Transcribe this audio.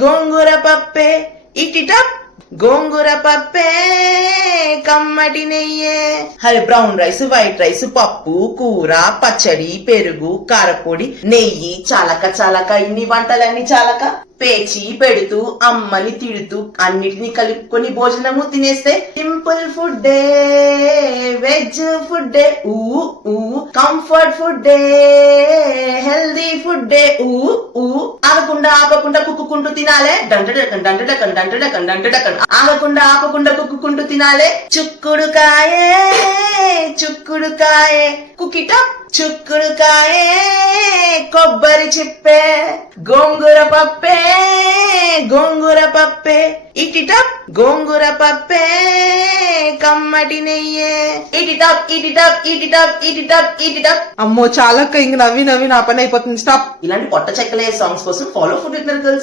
గోంగూర పప్పే ఇటిటప్ గోంగూర పప్పే కమ్మటి నెయ్యే. హరి బ్రౌన్ రైస్, వైట్ రైస్, పప్పు, కూర, పచ్చడి, పెరుగు, కారపొడి, నెయ్యి, చాలక ఇన్ని వంటలన్నీ చాలక పేచి పెడుతూ అమ్మని తిడుతూ అన్నిటినీ కలుపుకొని భోజనము తినేస్తే సింపుల్ ఫుడ్డే, వెజ్ ఫుడ్డే, కంఫర్ట్ ఫుడ్డే, హెల్దీ ఫుడ్డే. ఆగకుండా ఆపకుండా కుక్కుంటూ తినాలే, డంటడకన్ డంటడకన్ డంటడకన్ డంటడకన్. ఆగకుండా ఆపకుండా కుక్కుంటూ తినాలే. చుక్కుడుకాయే చుక్కుడుకాయే కుకిటప్ చుక్కుడుకాయే కొబ్బరి చిప్పే గోంగూర పప్పే గోంగూర పప్పే ఇటిటప్ గోంగూర పప్పే కమ్మటి నెయ్యే. ఇటిటప్ ఇటిటప్ ఇటిటప్ ఇటిటప్ ఇటిటప్. అమ్మో చాలక్క ఇంక నవ్వి నవ్వి నా పని అయిపోతుంది. స్టాప్. ఇలాంటి పొట్ట చెక్కలే సాంగ్స్ కోసం ఫాలో ఫుడ్ విత్ మిరకల్స్.